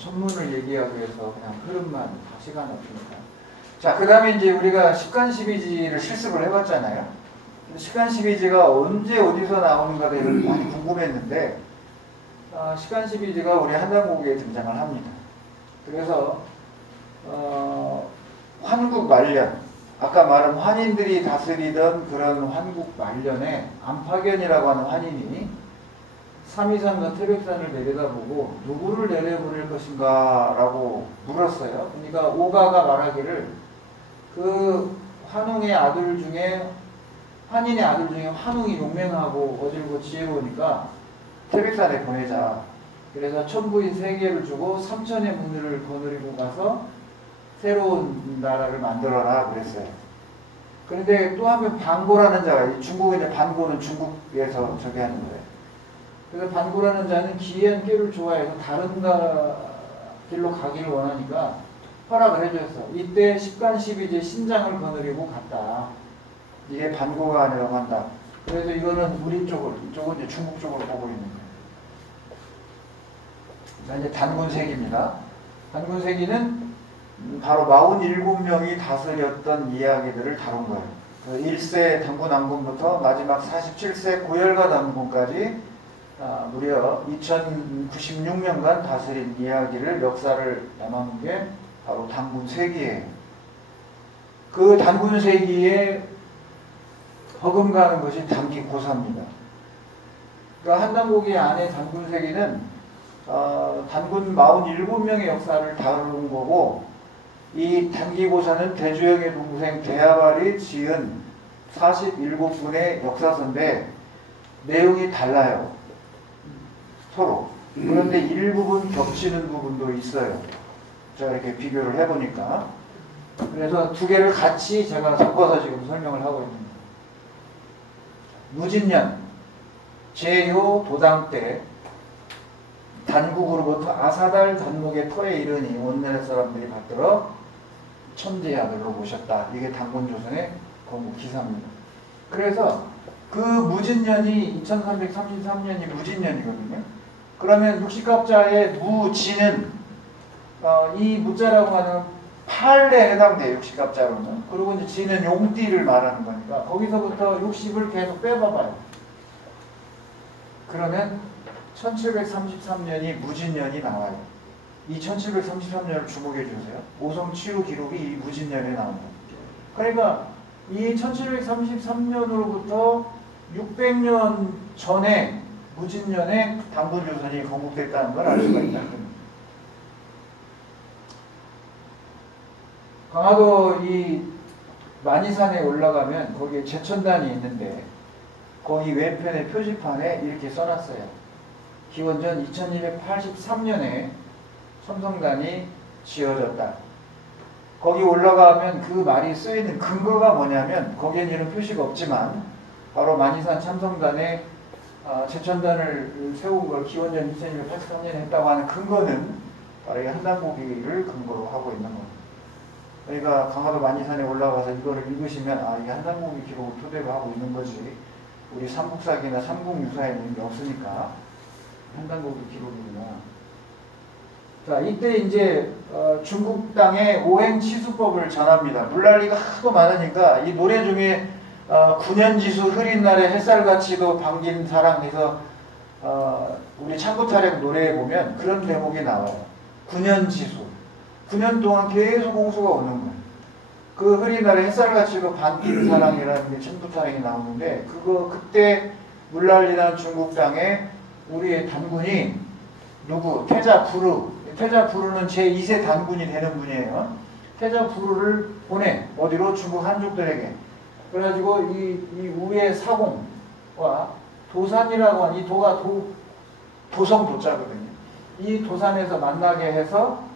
전문을 얘기하기 위해서 그냥 흐름만 다 시간 없으니까. 자, 그 다음에 이제 우리가 식간시비지를 실습을 해봤잖아요. 식간시비지가 언제 어디서 나오는가 대해서 많이 궁금했는데, 식간시비지가 우리 한단고기에 등장을 합니다. 그래서 환국 말년, 아까 말한 환인들이 다스리던 그런 환국 말년에 안파견이라고 하는 환인이 삼위산과 태백산을 내려다보고 누구를 내려보낼 것인가 라고 물었어요. 그러니까 오가가 말하기를 그 환웅의 아들 중에, 환인의 아들 중에 환웅이 용맹하고 어질고 지혜로우니까 태백산에 보내자. 그래서 천부인 3개를 주고 삼천의 문을 거느리고 가서 새로운 나라를 만들어라 그랬어요. 그런데 또 한 명 반고라는 자가, 중국은 이제 반고는 중국에서 저기 하는 거예요. 그래서 반고라는 자는 기이한 꾀를 좋아해서 다른 길로 가기를 원하니까 허락을 해줬어. 이때 식간시비지의 신장을 거느리고 갔다. 이게 반고가 아니라고 한다. 그래서 이거는 우리 쪽을, 이쪽은 이제 중국 쪽으로 보고 있는 거예요. 자, 이제 단군세기입니다. 단군세기는 바로 47명이 다스렸던 이야기들을 다룬 거예요. 1세 단군 남군부터 마지막 47세 고열가 남군까지 무려 2096년간 다스린 이야기를, 역사를 담아놓은 게 바로 단군세기예요. 그 단군세기에 버금가는 것이 단기고사입니다. 그러니까 한단고기 안에 단군세기는 단군 47명의 역사를 다루는 거고, 이 단기고사는 대주영의 동생 대야발이 지은 47분의 역사서인데 내용이 달라요. 서로. 그런데 일부분 겹치는 부분도 있어요. 제가 이렇게 비교를 해보니까. 그래서 두 개를 같이 제가 섞어서 지금 설명을 하고 있습니다. 무진년, 제요 도당 때 단국으로부터 아사달 단목의 터에 이르니 원내의 사람들이 받들어 천재의 아들로 모셨다. 이게 단군조선의 건국 기사입니다. 그래서 그 무진년이 2333년이 무진년이거든요. 그러면 육식갑자의 무진은 이 무자라고 하는 팔에 해당돼요. 육식갑자로는. 그리고 이제 진은 용띠를 말하는 거니까 거기서부터 60을 계속 빼봐봐요. 그러면 1733년이 무진년이 나와요. 이 1733년을 주목해 주세요. 오성치유 기록이 이 무진년에 나옵니다. 그러니까 이 1733년으로부터 600년 전에 무진년에 단군조선이 건국됐다는 걸 알 수가 있다. 강화도 이 만이산에 올라가면 거기에 제천단이 있는데 거기 왼편의 표지판에 이렇게 써놨어요. 기원전 2283년에 첨성단이 지어졌다. 거기 올라가면 그 말이 쓰이는 근거가 뭐냐면, 거기에는 이런 표시가 없지만 바로 만이산 첨성단에 제천단을 세운 걸 기원전 2283년에 했다고 하는 근거는 바로 이 한단고기를 근거로 하고 있는 겁니다. 그러니까 강화도 만이산에 올라가서 이거를 읽으시면 이게 한단고기 기록을 토대로 하고 있는 거지, 우리 삼국사기나 삼국유사에는 이게 없으니까 한단고기 기록이구나. 자, 이때 이제 중국 땅에 오행치수법을 전합니다. 물난리가 하도 많으니까 이 노래 중에 군현지수 흐린 날에 햇살같이도 반긴 사랑해서 우리 창고타령 노래에 보면 그런 대목이 나와요. 9년지수. 9년 동안 계속 홍수가 오는 거예요. 그 흐린 날에 햇살같이도 반긴 사랑이라는 게 창고타령이 나오는데, 그때 물난리난 중국 땅에 우리의 단군이 누구? 태자부르. 태자부르는 제2세 단군이 되는 분이에요. 태자부르를 보내. 어디로? 중국 한족들에게. 그래가지고 이 우의 사공과 도산이라고 하는 이 도가 도성 도자거든요. 이 도산에서 만나게 해서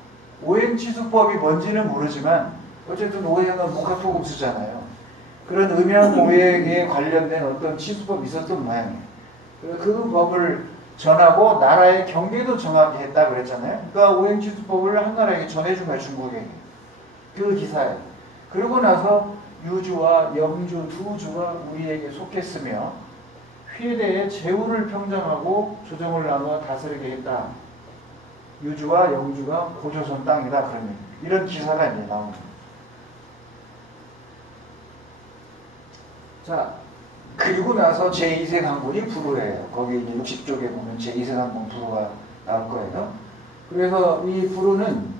오행치수법이 뭔지는 모르지만 어쨌든 오행은 목화토금수잖아요. 그런 음양오행에 관련된 어떤 치수법이 있었던 모양이에요. 그 법을 전하고 나라의 경계도 정하게 했다 그랬잖아요. 그러니까 오행치수법을 한나라에게 전해준 거예요, 중국에게. 그 기사에. 그러고 나서 유주와 영주 두 주가 우리에게 속했으며 휘대의 제후를 평정하고 조정을 나누어 다스리게 했다. 유주와 영주가 고조선 땅이다. 그러면 이런 기사가 이제 나옵니다. 자, 그리고 나서 제2세 강군이 불후예요. 거기 이제 60쪽에 보면 제2세 강군 불후가 나올 거예요. 그래서 이 불후는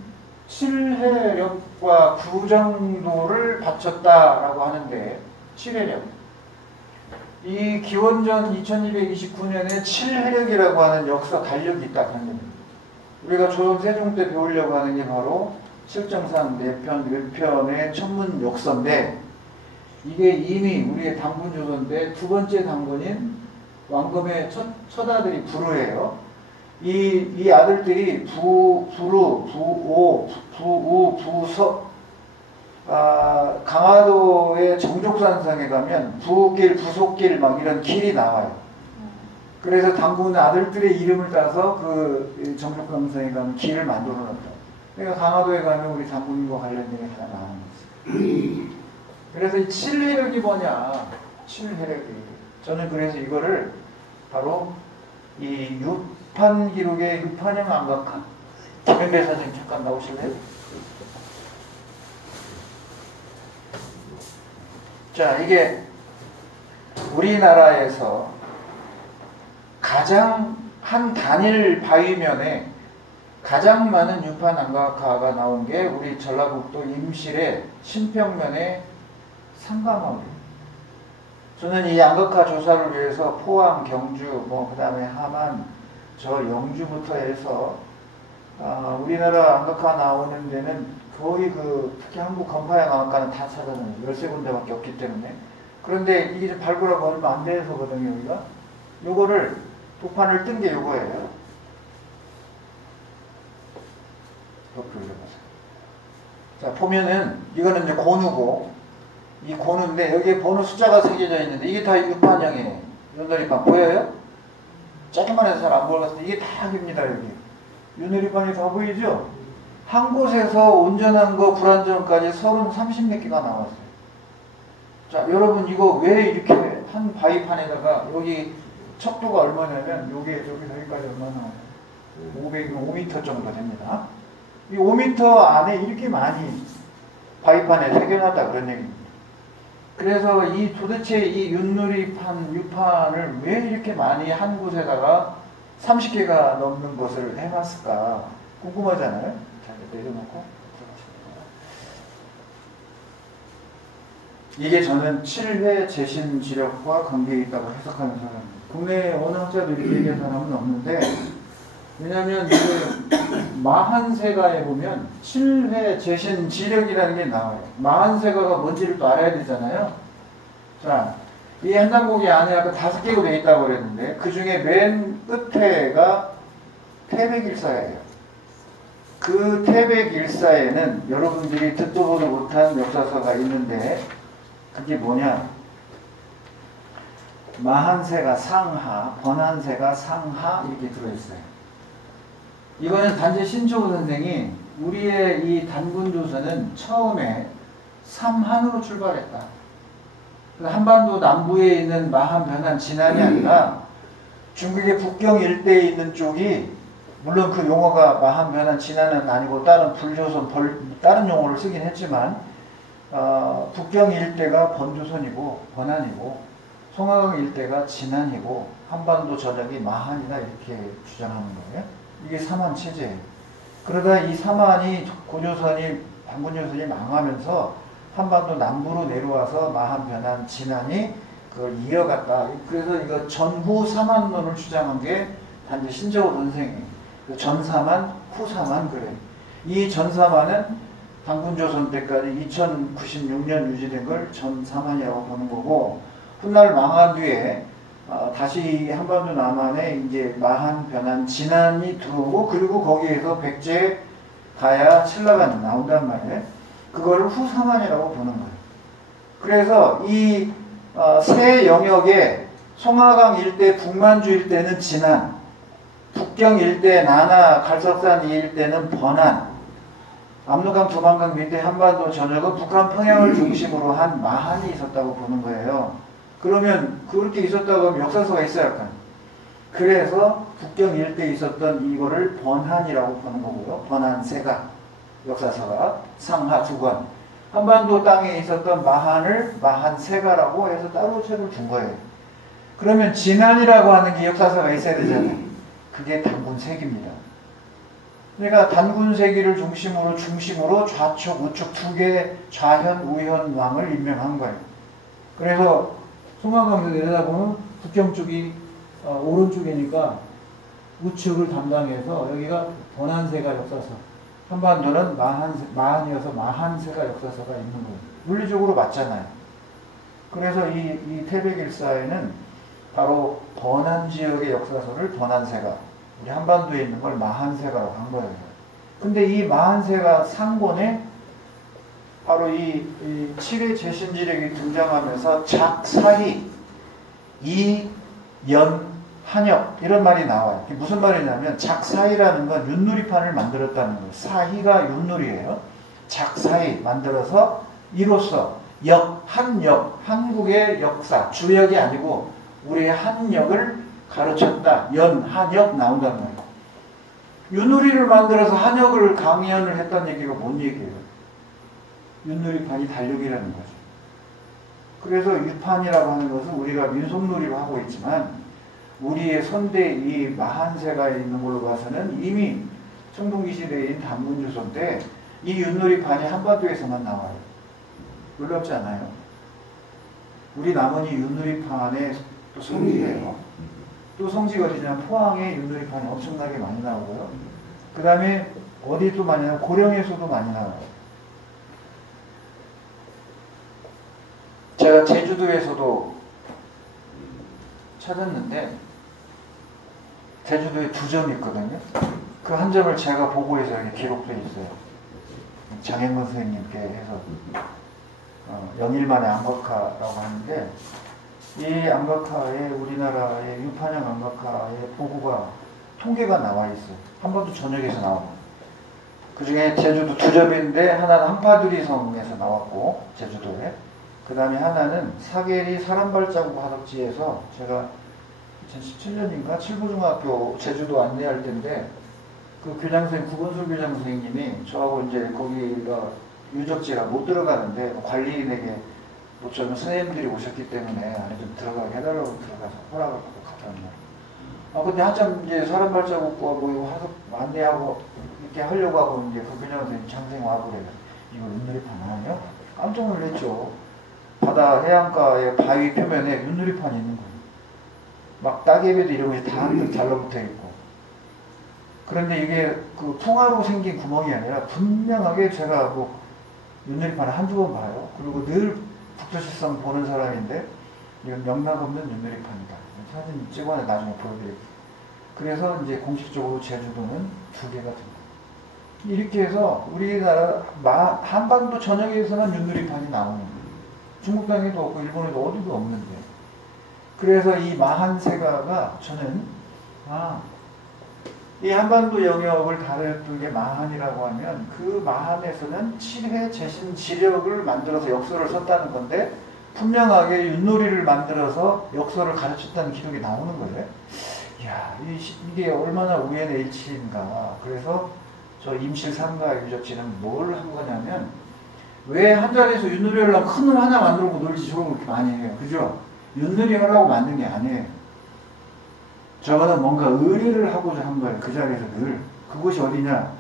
7해력과 9 정도를 바쳤다라고 하는데 7해력. 이 기원전 2229년에 7해력이라고 하는 역사 달력이 있다. 그런 겁니다. 우리가 조선 세종 때 배우려고 하는 게 바로 실정상 4편, 1편의 천문 역사인데 이게 이미 우리의 단군 조선 때 두 번째 단군인 왕검의 첫 아들이 불후예요. 이 아들들이 부루, 부오, 부우, 부서, 강화도의 정족산성에 가면 부길, 부속길 막 이런 길이 나와요. 그래서 단군 아들들의 이름을 따서 그 정족산성에 가면 길을 만들어 놨다. 그러니까 강화도에 가면 우리 단군과 관련된 게 다 나오는 거지. 그래서 이 7해력이 뭐냐? 7해력이. 저는 그래서 이거를 바로 이 유판 기록의 유판형 안각화. 김현배 선생님 잠깐 나오실래요? 자, 이게 우리나라에서 가장 한 단일 바위면에 가장 많은 유판 안각화가 나온 게 우리 전라북도 임실의 신평면의 상가마을이에요. 저는 이 안각화 조사를 위해서 포항, 경주, 그 다음에 함안, 저 영주부터 해서 우리나라 안각화 나오는 데는 거의 특히 한국 건파형 안각화는 다 찾아내요. 13군데밖에 없기 때문에. 그런데 이게 발굴하고 얼마 안 돼서거든요, 여기가. 요거를 도판을 뜬 게 요거예요. 옆으로 올려보세요. 자, 보면은 이거는 이제 고누고 이 고누인데 여기에 번호 숫자가 새겨져 있는데 이게 다 유판형이에요. 윷놀이판 보여요? 작게만 해서 잘 안 보일 것 같은데 이게 다 입니다. 여기 윷놀이판이 다 보이죠? 한 곳에서 온전한 거 불완전까지 30몇 개가 나왔어요. 자, 여러분 이거 왜 이렇게 한 바위판에다가 여기 척도가 얼마냐면 여기서 여기까지 얼마나 5m 정도 됩니다. 이 5m 안에 이렇게 많이 바위판에 새겨놨다 그런 얘기입니다. 그래서 도대체 이 윷놀이판, 유판을 왜 이렇게 많이 한 곳에다가 30개가 넘는 것을 해놨을까 궁금하잖아요. 자, 내려놓고 이게 저는 7회 재신 지력과 관계에 있다고 해석하는 사람입니다. 국내에 어느 학자도 이렇게 얘기한 사람은 없는데 왜냐하면 마한세가에 보면 7회 재신 지력이라는 게 나와요. 마한세가가 뭔지를 또 알아야 되잖아요. 자, 이 한장고기 안에 아까 5개로 되어 있다고 그랬는데 그 중에 맨 끝에가 태백일사예요. 그 태백일사에는 여러분들이 듣도 보도 못한 역사서가 있는데 그게 뭐냐? 마한세가 상하, 번한세가 상하 이렇게 들어있어요. 이거는 단지 신초우 선생이 우리의 이 단군조선은 처음에 삼한으로 출발했다. 한반도 남부에 있는 마한, 변한, 진안이 아니라 중국의 북경 일대에 있는 쪽이 물론 그 용어가 마한, 변한, 진안은 아니고 다른 불조선, 다른 용어를 쓰긴 했지만 북경 일대가 번조선이고 번안이고 송하강 일대가 진안이고 한반도 전역이 마한이다 이렇게 주장하는 거예요. 이게 삼한 체제예요. 그러다 이 삼한이 고조선이 단군조선이 망하면서 한반도 남부로 내려와서 마한, 변한, 진안이 그걸 이어갔다. 그래서 이거 전후 삼한론을 주장한 게 단지 신저우 선생이에요. 전삼한, 후삼한 그래요. 이 전삼한은 단군조선 때까지 2096년 유지된 걸 전삼한이라고 보는 거고 훗날 망한 뒤에 다시 한반도 남한에 이제 마한, 변한, 진안이 들어오고 그리고 거기에서 백제, 가야, 칠라가 나온단 말이에요. 그거를 후삼한이라고 보는 거예요. 그래서 이 세 영역에 송하강 일대, 북만주 일대는 진안, 북경 일대, 나나, 갈석산 이 일대는 번안, 압록강, 두만강 밑에 한반도 전역은 북한 평양을 중심으로 한 마한이 있었다고 보는 거예요. 그러면 그렇게 있었다고 하면 역사서가 있어야 할까요? 그래서 북경 일대에 있었던 이거를 번한이라고 보는 거고요. 번한세가 역사서가 상하 두 권. 한반도 땅에 있었던 마한을 마한세가라고 해서 따로 책을 준 거예요. 그러면 진한이라고 하는 게 역사서가 있어야 되잖아요. 그게 단군세기입니다. 그러니까 단군세기를 중심으로 좌측, 우측 두 개의 좌현, 우현 왕을 임명한 거예요. 그래서 송화강에서 내려다보면 북경 쪽이 오른쪽이니까 우측을 담당해서 여기가 번한세가 역사서, 한반도는 마한이어서 마한세가 역사서가 있는 거예요. 물리적으로 맞잖아요. 그래서 이 태백일사에는 바로 번한 지역의 역사서를 번한세가, 우리 한반도에 있는 걸 마한세가라고 한 거예요. 근데 이 마한세가 상권에 바로 이 7의 제신지력이 등장하면서 작, 사희, 이, 연, 한역 이런 말이 나와요. 무슨 말이냐면 작사희라는 건 윷놀이판을 만들었다는 거예요. 사희가 윷놀이예요. 작사희 만들어서 이로써 한역, 한국의 역사, 주역이 아니고 우리의 한역을 가르쳤다. 한역 나온다는 거예요. 윷놀이를 만들어서 한역을 강연을 했다는 얘기가 뭔 얘기예요? 윷놀이판이 달력이라는 거죠. 그래서 유판이라고 하는 것은 우리가 민속놀이로 하고 있지만 우리의 선대 이 마한세가 있는 걸로 봐서는 이미 청동기 시대인 단문조선 때 이 윷놀이판이 한반도에서만 나와요. 놀랍지 않아요? 우리 남원이 윷놀이판의 또 성지예요. 또 성지가 어디냐? 포항에 윷놀이판이 엄청나게 많이 나오고요. 그 다음에 어디 또 많이 나와요? 고령에서도 많이 나와요. 제가 제주도에서도 찾았는데 제주도에 두 점이 있거든요. 그 한 점을 제가 보고해서 여기 기록되어 있어요. 장행건 선생님께 해서 영일만의 암각화라고 하는데 이 암각화에 우리나라의 유판형 암각화의 보고가 통계가 나와 있어요. 한반도 전역에서 나오고 그 중에 제주도 두 점인데 하나는 한파두리 성에서 나왔고 제주도에, 그 다음에 하나는 사계리 사람발자국 화석지에서 제가 2017년인가 칠보중학교 제주도 안내할 때인데 그 교장선생님, 구건술 교장선생님이 저하고 이제 거기가 유적지가 못 들어가는데 관리인에게 저는 선생님들이 오셨기 때문에 안에 좀 들어가게 해달라고 들어가서 허락을 받고 갔다 왔네요. 근데 한참 이제 사람 발자국과 뭐 화석 안내하고 이렇게 하려고 하고 이제 그 교장선생님 장생 와보래요. 이거 윷놀이판 아니에요? 깜짝 놀랐죠. 바다 해안가의 바위 표면에 윷놀이판이 있는 거예요. 막 따개비도 이런 것이 다 달라붙어 있고. 그런데 이게 그 통화로 생긴 구멍이 아니라 분명하게 제가 뭐 윷놀이판을 한두 번 봐요. 그리고 늘 북두칠성 보는 사람인데 이건 영락 없는 윷놀이판이다. 사진 찍어서 나중에 보여드릴게요. 그래서 이제 공식적으로 제주도는 두 개가 됩니다. 이렇게 해서 우리나라 한반도 전역에서만 윷놀이판이 나오는 거예요. 중국 땅에도 없고 일본에도 어디도 없는데. 그래서 이 마한세가가 저는 이 한반도 영역을 다뤘던 게 마한이라고 하면 그 마한에서는 7회 제신 지력을 만들어서 역설을 썼다는 건데 분명하게 윷놀이를 만들어서 역설을 가르쳤다는 기록이 나오는 거예요. 이야, 이게 얼마나 우연의 일치인가. 그래서 저 임실삼가 유적지는 뭘 한 거냐면 왜 한 자리에서 윷놀이 하려면 큰 놈 하나 만들고 놀지 저런 거 그렇게 많이 해요. 그죠? 윷놀이 하려고 만든 게 아니에요. 저거는 뭔가 의뢰를 하고자 한 거예요. 그 자리에서 늘. 그곳이 어디냐?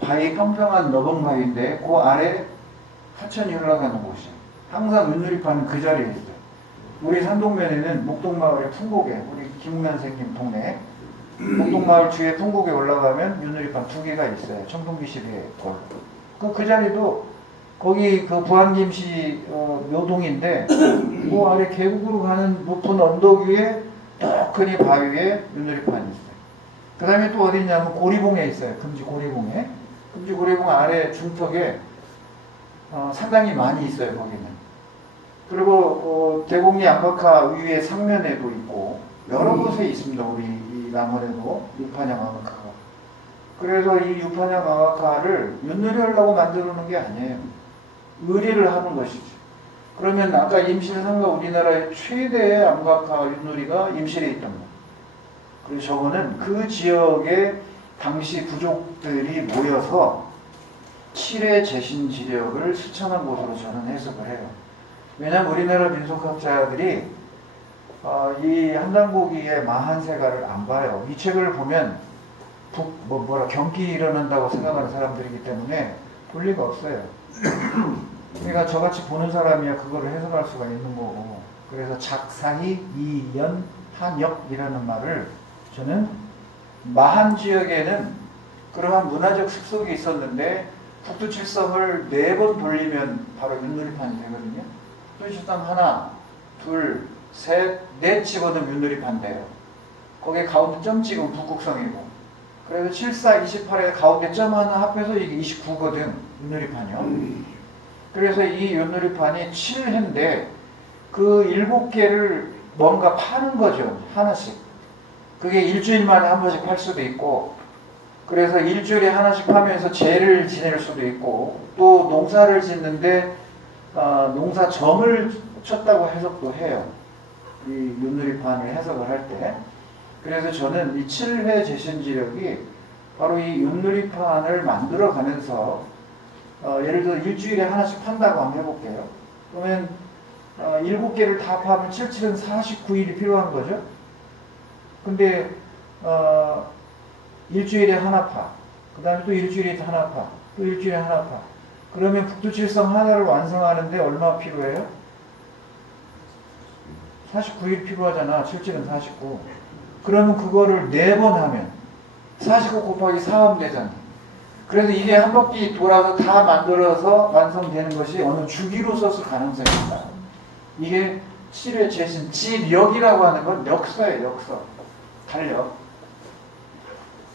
바위 평평한 너벅바위인데 그 아래 하천이 흘러가는 곳이에요. 항상 윷놀이판은 그 자리에 있어요. 우리 산동면에는 목동마을의 풍곡에, 우리 김웅면 선생님 동네 목동마을 주위에 풍곡에 올라가면 윷놀이판 두 개가 있어요. 청동기 시대의 걸. 그 자리도 거기 그 부안김씨 묘동인데 그 아래 계곡으로 가는 높은 언덕 위에 떡하니 바위에 윷놀이판이 있어요. 그 다음에 또 어디 있냐면 고리봉에 있어요. 금지 고리봉에. 금지 고리봉 아래 중턱에 상당히 많이 있어요. 거기는. 그리고 대곡리 암각화 위에 상면에도 있고 여러 곳에 있습니다. 우리 이 남원에도 유판형 암각화가. 그래서 이 유판형 암각화를 윷놀이 하려고 만들어 놓은 게 아니에요. 의리를 하는 것이죠. 그러면 아까 임실상가 우리나라의 최대의 암각화 윷놀이가 임실에 있던 거예요. 그리고 저거는 그 지역의 당시 부족들이 모여서 칠의 재신지력을 실천한 곳으로 저는 해석을 해요. 왜냐하면 우리나라 민속학자들이 이 한단고기의 마한세가를 안 봐요. 이 책을 보면 경기 일어난다고 생각하는 사람들이기 때문에 볼 리가 없어요. 그러니까 저같이 보는 사람이야 그거를 해석할 수가 있는 거고. 그래서 작사희 이연 한역이라는 말을 저는 마한 지역에는 그러한 문화적 습속이 있었는데 북두칠성을 4번 돌리면 바로 윷놀이판이 되거든요. 북두칠성 하나, 둘, 셋, 넷 집어넣으면 윷놀이판 돼요. 거기에 가운데 점 찍으면 북극성이고. 그래서 7, 4, 28에 가운데 점 하나 합해서 이게 29거든 윷놀이판이요. 그래서 이 윷놀이판이 7회인데 그 7개를 뭔가 파는 거죠. 하나씩. 그게 일주일 만에 한 번씩 팔 수도 있고, 그래서 일주일에 하나씩 하면서 제를 지낼 수도 있고, 또 농사를 짓는데 농사점을 쳤다고 해석도 해요. 이 윷놀이판을 해석을 할 때. 그래서 저는 이 7회 재신지력이 바로 이 윷놀이판을 만들어 가면서 예를 들어 일주일에 하나씩 판다고 한번 해볼게요. 그러면 7개를 다 파면 77은 49일이 필요한 거죠. 근데 일주일에 하나 파, 그 다음에 또 일주일에 하나 파, 또 일주일에 하나 파. 그러면 북두칠성 하나를 완성하는데 얼마 필요해요? 49일 필요하잖아. 77은 49. 그러면 그거를 4번 하면 49 곱하기 4 하면 되잖아. 그래서 이게 한 바퀴 돌아서 다 만들어서 완성되는 것이 어느 주기로 썼을 가능성이 있다. 이게 7회 재신, 지력이라고 하는 건 역서예요. 역서. 달력.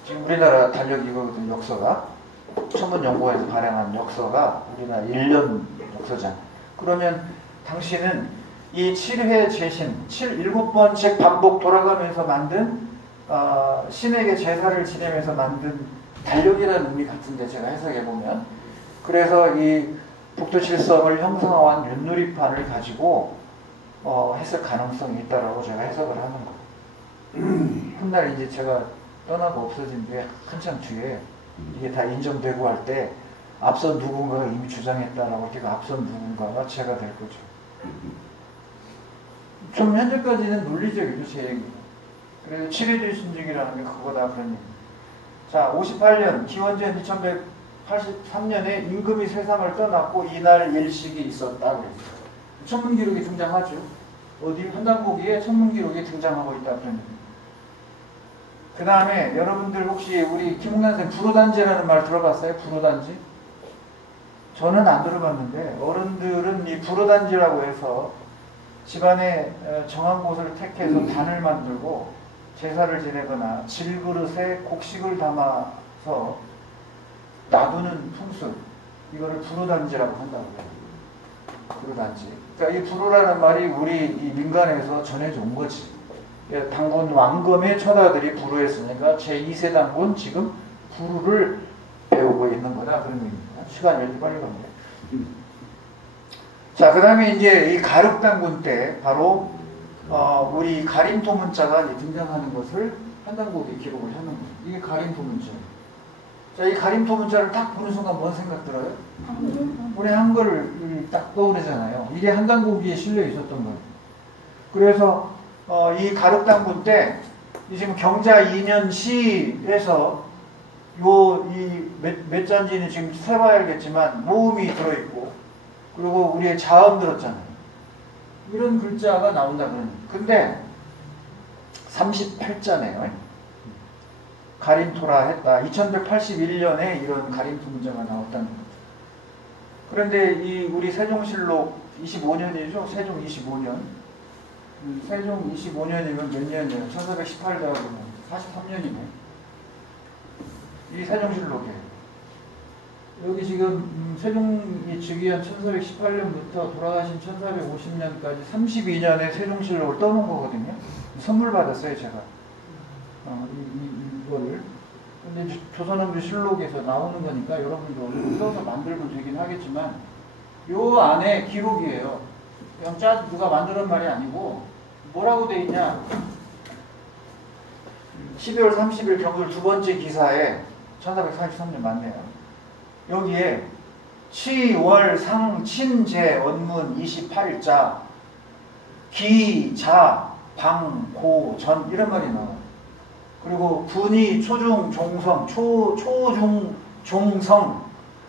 지금 우리나라 달력 이거거든, 역서가. 천문연구원에서 발행한 역서가 우리나라 1년 역서잖아. 그러면 당신은 이 7회 재신, 7번 반복 돌아가면서 만든 신에게 제사를 지내면서 만든 달력이라는 의미 같은데 제가 해석해보면. 그래서 이 북두칠성을 형성한 윷놀이판을 가지고 했을 가능성이 있다라고 제가 해석을 하는 거. 훗날 이제 제가 떠나고 없어진 뒤에 한참 뒤에 이게 다 인정되고 할 때 앞선 누군가가 이미 주장했다라고 제가 앞선 누군가가 제가 될 거죠. 좀 현재까지는 논리적이죠, 제 얘기가. 그래서 7회주 신직이라는 게 그거다 그런 얘기. 자, 58년 기원전 2183년에 임금이 세상을 떠났고 이날 일식이 있었다 그랬어요. 천문기록이 등장하죠. 어디 한단고기에 천문기록이 등장하고 있다 그런 얘기. 그 다음에 여러분들 혹시 우리 김웅란 선생님 불호단지라는 말 들어봤어요? 불호단지? 저는 안 들어봤는데 어른들은 이 불호단지라고 해서 집안에 정한 곳을 택해서 단을 만들고 제사를 지내거나 질그릇에 곡식을 담아서 놔두는 풍습, 이거를 불호단지라고 한다고 해요. 불호단지. 그러니까 이 불호라는 말이 우리 이 민간에서 전해져 온 거지. 당군 왕검의 처다들이 불호했으니까 제2세 당군 지금 불호를 배우고 있는 거다 그런 의미입니다. 시간이 이렇게 빨리 갑니다. 자, 그 다음에 이제 이 가륵당군 때 바로 우리 가림토문자가 등장하는 것을 한단고기에 기록을 하는 거예요. 이게 가림토문자. 자, 이 가림토문자를 딱 보는 순간 뭔 생각 들어요? 우리 한글 딱 떠오르잖아요. 이게 한단고기에 실려 있었던 거예요. 그래서 이 가륵당군 때 지금 경자 2년 시에서 이 몇 잔지는 지금 세봐야 알겠지만 모음이 들어있고 그리고 우리의 자음 들었잖아요. 이런 글자가 나온다 그러는. 근데 38자네요. 가림토라 했다. 2181년에 이런 가림토 문자가 나왔다는 거죠. 그런데 이 우리 세종실록 25년이죠. 세종 25년. 세종 25년이면 몇 년이에요? 1418 더하면 43년이네. 이 세종실록이에요. 여기 지금 세종이 즉위한 1418년부터 돌아가신 1450년까지 32년의 세종실록을 떠놓은 거거든요. 선물 받았어요, 제가. 이거를. 근데 조선왕조 실록에서 나오는 거니까 여러분도 써서 만들면 되긴 하겠지만 요 안에 기록이에요. 그냥 누가 만드는 말이 아니고 뭐라고 돼 있냐. 12월 30일 경술 두 번째 기사에 1443년 맞네요. 여기에 치월상친제 원문 28자 기자 방고전 이런 말이 나와요. 그리고 분이 초중 종성 초중 종성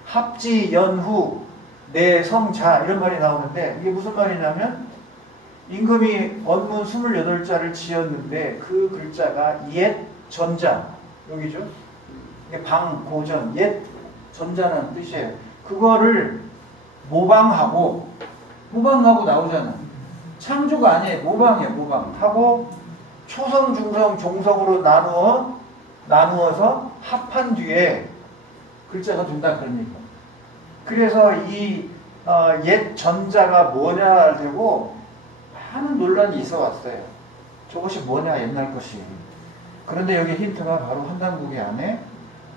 합지 연후 내성자 이런 말이 나오는데 이게 무슨 말이냐면 임금이 원문 28자를 지었는데 그 글자가 옛 전자 여기죠. 이게 방고전 옛 전자라는 뜻이에요. 그거를 모방하고 나오잖아. 창조가 아니에요. 모방이에요. 모방하고 초성, 중성, 종성으로 나누어서 합한 뒤에 글자가 된다 그런 얘기예요. 그래서 이 옛 전자가 뭐냐 되고 많은 논란이 있어 왔어요. 저것이 뭐냐 옛날 것이. 그런데 여기 힌트가 바로 한단국의 안에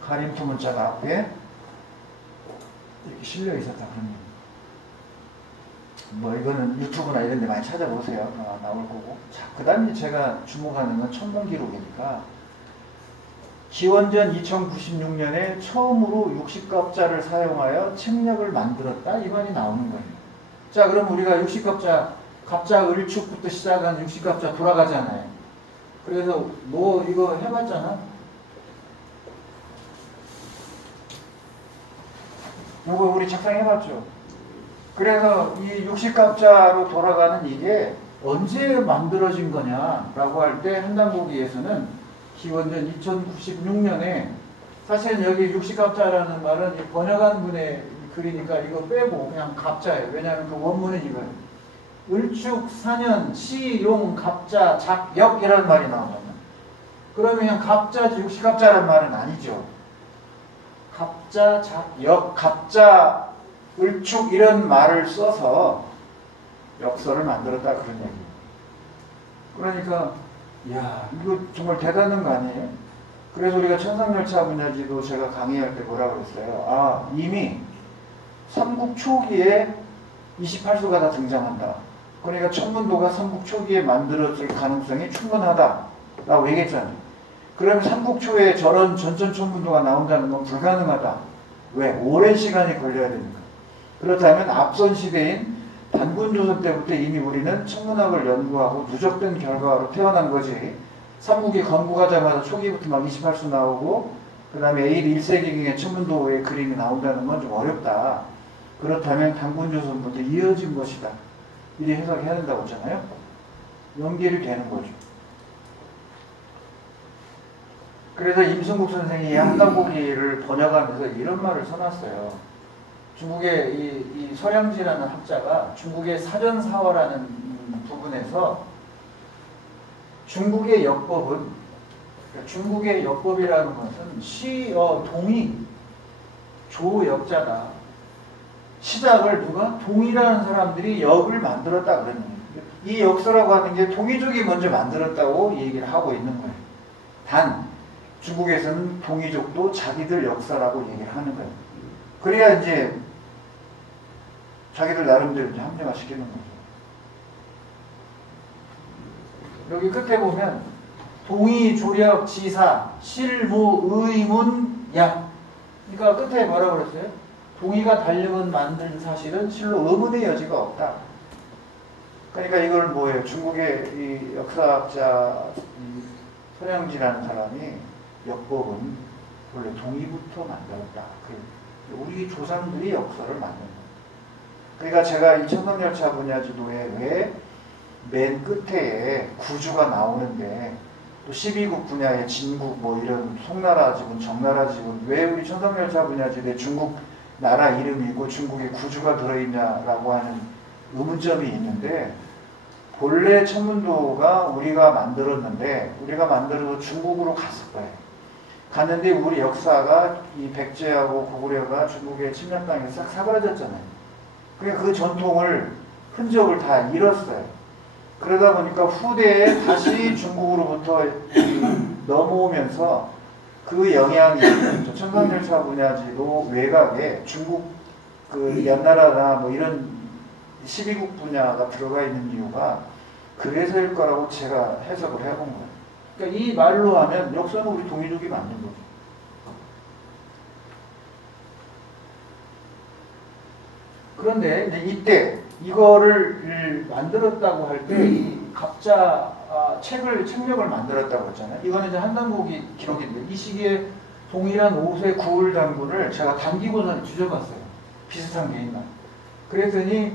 가림투 문자가 앞에 이렇게 실려 있었다 그런 얘기예요. 뭐 이거는 유튜브나 이런 데 많이 찾아보세요. 나올 거고. 자, 그 다음에 제가 주목하는 건 천문기록이니까 기원전 2096년에 처음으로 60갑자를 사용하여 책력을 만들었다 이 말이 나오는 거예요. 자, 그럼 우리가 60갑자 갑자 을축부터 시작한 60갑자 돌아가잖아요. 그래서 뭐 이거 해봤잖아. 이거 우리 작성해봤죠. 그래서 이 60갑자로 돌아가는 이게 언제 만들어진 거냐라고 할 때 한단고기에서는 기원전 2096년에 사실은 여기 60갑자라는 말은 번역한 분의 글이니까 이거 빼고 그냥 갑자예요. 왜냐하면 그 원문은 이거예요. 을축, 사년, 시, 용, 갑자, 작, 역 이라는 말이 나오잖아요. 그러면 그냥 갑자, 60갑자라는 말은 아니죠. 갑자, 작, 역, 갑자, 을축 이런 말을 써서 역설을 만들었다 그런 얘기예요. 그러니까 야 이거 정말 대단한 거 아니에요? 그래서 우리가 천상열차 분야지도 제가 강의할 때 뭐라 그랬어요? 아 이미 삼국 초기에 28수가 다 등장한다. 그러니까 천문도가 삼국 초기에 만들어질 가능성이 충분하다라고 얘기했잖아요. 그러면 삼국 초에 저런 전천 천문도가 나온다는 건 불가능하다. 왜? 오랜 시간이 걸려야 되니까. 그렇다면 앞선 시대인 단군조선 때부터 이미 우리는 천문학을 연구하고 누적된 결과로 태어난 거지. 삼국이 건국하자마자 초기부터 막 28수 나오고 그 다음에 AD 1세기경에 천문도의 그림이 나온다는 건 좀 어렵다. 그렇다면 단군조선부터 이어진 것이다. 이래 해석해야 된다고 했잖아요. 연결이 되는 거죠. 그래서 임승국 선생이 한단고기를 번역하면서 이런 말을 써놨어요. 중국의 이 서량지라는 학자가 중국의 사전사화라는 부분에서 중국의 역법은 중국의 역법이라는 것은 시어 동이 조역자다. 시작을 누가? 동이라는 사람들이 역을 만들었다 그러는 거예요. 이 역사라고 하는 게 동이족이 먼저 만들었다고 얘기를 하고 있는 거예요. 단 중국에서는 동이족도 자기들 역사라고 얘기를 하는 거예요. 그래야 이제 자기들 나름대로 이제 합리화시키는 거죠. 여기 끝에 보면 동의, 조력, 지사, 실무, 의문, 약. 그러니까 끝에 뭐라고 그랬어요? 동의가 달력은 만든 사실은 실로 의문의 여지가 없다. 그러니까 이걸 뭐예요? 중국의 이 역사학자 서량지라는 사람이 역법은 원래 동의부터 만들었다. 우리 조상들이 역사를 만든 거예요. 그러니까 제가 이 천상열차 분야 지도에 왜 맨 끝에 구주가 나오는데 또 12국 분야의 진국 뭐 이런 송나라 지분, 정나라 지분 왜 우리 천상열차 분야 지도에 중국 나라 이름이 있고 중국에 구주가 들어있냐라고 하는 의문점이 있는데 본래 천문도가 우리가 만들었는데 우리가 만들어서 중국으로 갔을 거예요. 갔는데 우리 역사가 이 백제하고 고구려가 중국의 침략당해서 싹 사그라졌잖아요. 그러니까 그 전통을 흔적을 다 잃었어요. 그러다 보니까 후대에 다시 중국으로부터 넘어오면서 그 영향이 천상열차 분야지도 외곽에 중국 그 연나라나 뭐 이런 12국 분야가 들어가 있는 이유가 그래서일 거라고 제가 해석을 해본 거예요. 그러니까 이 말로 하면 역사는 우리 동이족이 맞는 거죠. 그런데 이제 이때 이거를 만들었다고 할 때 이 갑자 책력을 만들었다고 했잖아요. 이거는 이제 한단국이 기록인데 이 시기에 동일한 5세 구울 단군을 제가 단기고사를 뒤져봤어요. 비슷한 게 있나. 그랬더니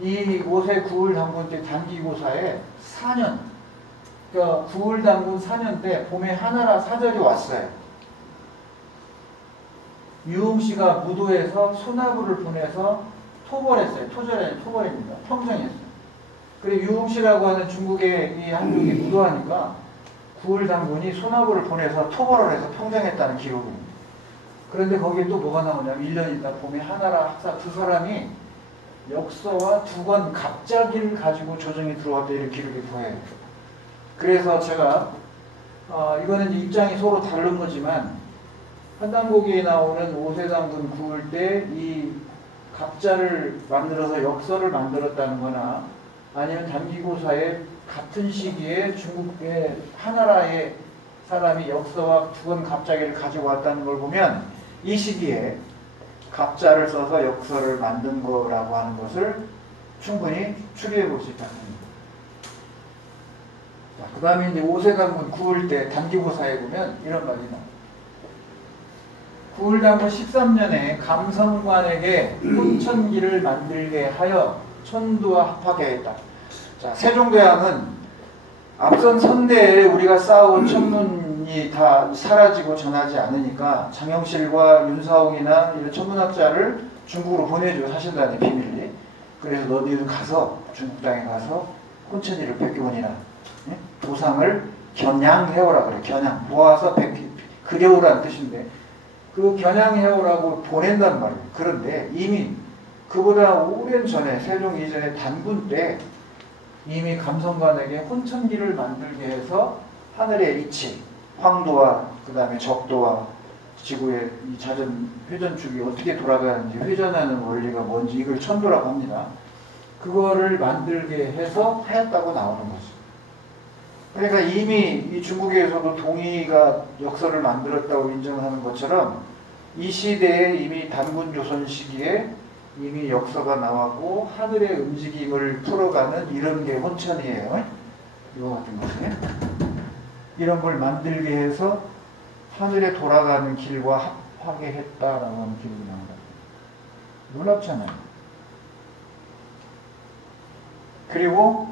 이 5세 구울 단군 때 단기고사에 4년, 그러니까 구울 단군 4년 때 봄에 하나라 사절이 왔어요. 유흥씨가 무도에서 소나부를 보내서 토벌했어요. 토벌입니다. 평정했어요. 그리고 유흥씨라고 하는 중국의 이 한족이 무도하니까 구울 단군이 소나부를 보내서 토벌을 해서 평정했다는 기록입니다. 그런데 거기에 또 뭐가 나오냐면 1년 있다 봄에 하나라 학사 두 사람이 역서와 두권 갑자기를 가지고 조정에 들어왔다 이런 기록이 보여요. 그래서 제가 이거는 이제 입장이 서로 다른 거지만 한단고기에 나오는 5세 단군 구울 때 이 갑자를 만들어서 역서를 만들었다는 거나 아니면 단기고사에 같은 시기에 중국의 하나라의 사람이 역서와 두권 갑자기를 가지고 왔다는 걸 보면 이 시기에 갑자를 써서 역서를 만든 거라고 하는 것을 충분히 추리해 볼 수 있습니다. 그 다음에 이제 5세 단군 구울 때 단기고사에 보면 이런 말이 나옵니다. 구울 단군 13년에 감성관에게 혼천기를 만들게 하여 천도와 합하게 했다. 자, 세종대왕은 앞선 선대에 우리가 쌓아온 천문이 다 사라지고 전하지 않으니까 장영실과 윤사홍이나 이런 천문학자를 중국으로 보내줘 하신다는 비밀리. 그래서 너희들 가서 중국 땅에 가서 혼천이를 100개원이나 도상을 겨냥해오라 그래. 겨냥 모아서 그려오라는 뜻인데 그 겨냥해오라고 보낸단 말이에요. 그런데 이미 그보다 오랜 전에 세종 이전에 단군 때 이미 감성관에게 혼천기를 만들게 해서 하늘의 이치, 황도와 그 다음에 적도와 지구의 이 자전 회전축이 어떻게 돌아가는지 회전하는 원리가 뭔지 이걸 천도라고 합니다. 그거를 만들게 해서 하였다고 나오는 거죠. 그러니까 이미 이 중국에서도 동이가 역사를 만들었다고 인정하는 것처럼 이 시대에 이미 단군 조선 시기에 이미 역사가 나왔고 하늘의 움직임을 풀어가는 이런 게 혼천이에요. 이거 같은 것이 이런 걸 만들게 해서 하늘에 돌아가는 길과 합하게 했다라고 하는 기록이 나온다. 놀랍잖아요. 그리고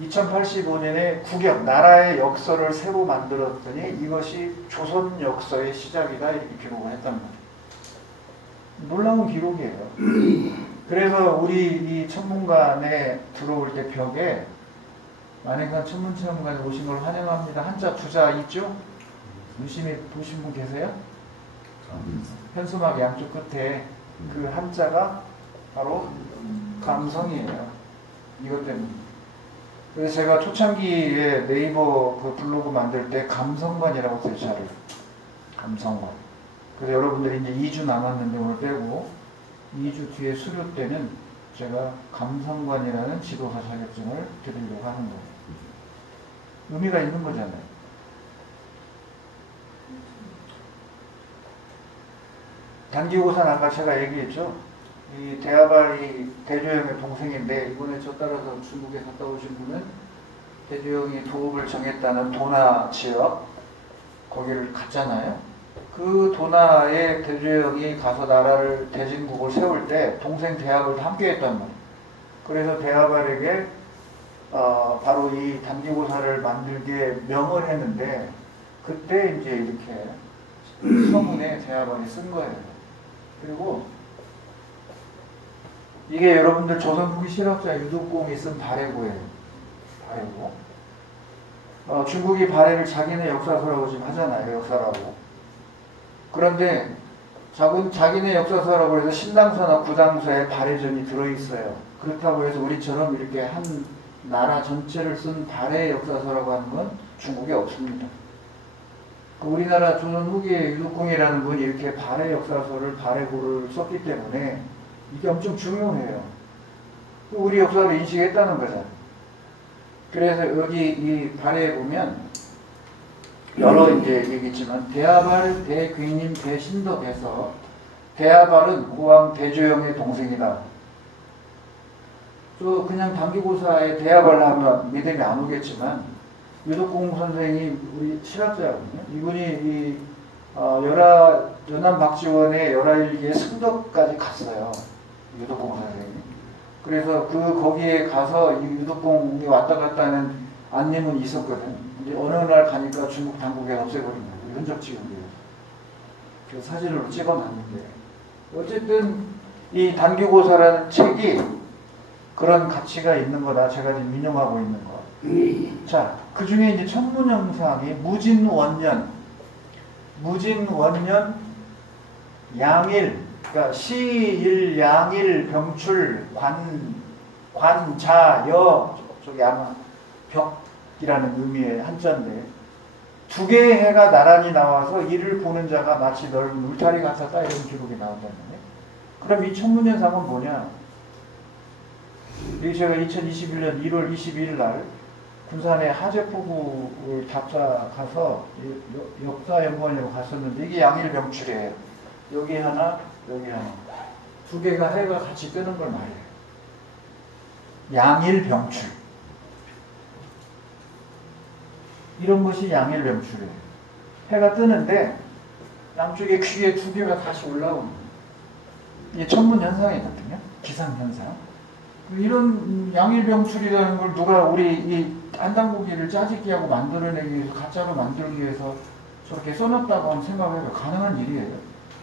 2085년에 국역, 나라의 역사를 새로 만들었더니 이것이 조선 역사의 시작이다 이렇게 기록을 했단 말이에요. 놀라운 기록이에요. 그래서 우리 이 천문관에 들어올 때 벽에 만행산 천문체험관에 오신 걸 환영합니다. 한자 두자 있죠? 유심히 보신 분 계세요? 현수막 양쪽 끝에 그 한자가 바로 감성이에요. 이것 때문에. 그래서 제가 초창기에 네이버 그 블로그 만들 때 감성관이라고 써요. 자를. 감성관. 그래서 여러분들이 이제 2주 남았는데 오늘 빼고 2주 뒤에 수료 때는 제가 감성관이라는 지도사 자격증을 드리려고 하는 거예요. 의미가 있는 거잖아요. 단기고사는 아까 제가 얘기했죠. 이 대하발이 대조영의 동생인데 이번에 저 따라서 중국에 갔다 오신 분은 대조영이 도읍을 정했다는 도나 지역 거기를 갔잖아요. 그 도나에 대조영이 가서 나라를 대진국을 세울 때 동생 대하발도 함께 했단 말이에요. 그래서 대하발에게 바로 이 단기고사를 만들게 명을 했는데 그때 이제 이렇게 서문에 대하발이 쓴 거예요. 그리고 이게 여러분들 조선 후기 실학자 유독공이 쓴 발해고예요. 발해고. 중국이 발해를 자기네 역사서라고 지금 하잖아요. 역사라고. 그런데 자기네 역사서라고 해서 신당서나 구당서에 발해전이 들어있어요. 그렇다고 해서 우리처럼 이렇게 한 나라 전체를 쓴 발해 역사서라고 하는 건 중국에 없습니다. 우리나라 조선 후기의 유독공이라는 분이 이렇게 발해 역사서를 발해고를 썼기 때문에 이게 엄청 중요해요. 우리 역사를 인식했다는 거잖아요. 그래서 여기 이 발에 보면 여러 이제 얘기지만 대하발, 대귀님, 대신덕에서 대하발은 고왕 대조영의 동생이다. 또 그냥 단기고사에 대하발 하면 믿음이 안 오겠지만 유독공 선생이 우리 실학자거든요. 이분이 이 연암 박지원의 열하일기의 승덕까지 갔어요. 유독공 선생이. 그래서 거기에 가서 이 유독공이 왔다 갔다 하는 안내문이 있었거든. 근데 어느 날 가니까 중국 당국에 없애버린 거예요. 흔적 찍은 거예요. 그 사진으로 찍어놨는데. 어쨌든 이 단기고사라는 책이 그런 가치가 있는 거다. 제가 지금 인용하고 있는 거. 자, 그 중에 이제 천문영상이 무진원년 양일, 그러니까 시일, 양일, 병출, 관자여, 저기 아마 벽이라는 의미의 한자인데, 두 개의 해가 나란히 나와서 이를 보는 자가 마치 넓은 울타리 같았다, 이런 기록이 나온다는데. 그럼 이 천문현상은 뭐냐? 이 제가 2021년 1월 22일 날 군산의 하재포구를 답사 가서 역사연구원으로 갔었는데 이게 양일병출이에요. 여기 하나, 여기 하나. 두 개가 해가 같이 뜨는 걸 말해요. 양일병출. 이런 것이 양일병출이에요. 해가 뜨는데 양쪽에 귀에 두 개가 다시 올라오는 거예요. 이게 천문현상이거든요. 기상현상. 이런 양일병출이라는 걸 누가 우리 이 한단고기를 짜집기하고 만들어내기 위해서 가짜로 만들기 위해서 저렇게 써놨다고 하면 생각해도 가능한 일이에요.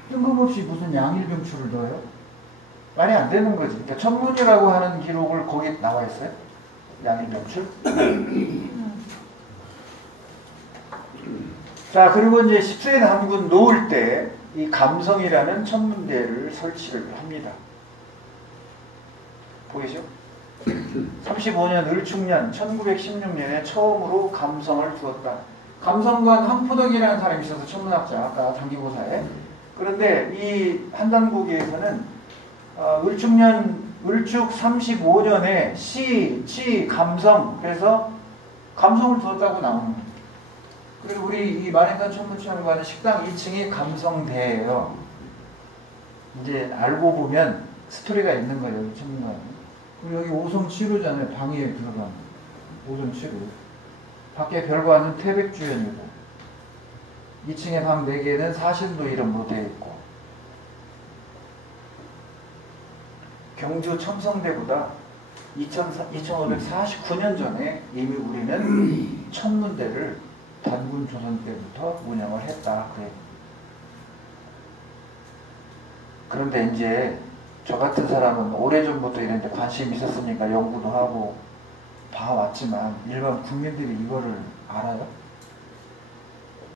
뜬금없이 무슨 양일병출을 넣어요? 말이 안 되는 거지. 그러니까 천문이라고 하는 기록을 거기 나와 있어요. 양일병출. 자, 그리고 이제 십수의 남군 놓을 때 이 감성이라는 천문대를 설치를 합니다. 보이죠? 35년 을충년 1916년에 처음으로 감성을 두었다. 감성관 황포덕이라는 사람이 있어서 천문학자, 아까 단기고사에. 그런데 이 한단고기에서는 을축 35년에 치, 감성, 그래서 감성을 두었다고 나오는 거예요. 그리고 우리 이 만행산 천문치원관의 식당 2층이 감성대예요. 이제 알고 보면 스토리가 있는 거예요, 여기 천문관. 그리고 여기 5성 7호잖아요. 방위에 들어가는 5성 7호. 밖에 별관은 태백주연이고 2층에 방 4개는 사신도 이름으로 되어 있고 경주 첨성대보다 2549년 전에 이미 우리는 천문대를 단군 조선 때부터 운영을 했다. 그래. 그런데 이제 저 같은 사람은 오래전부터 이런 데 관심이 있었으니까 연구도 하고 봐왔지만 일반 국민들이 이거를 알아요?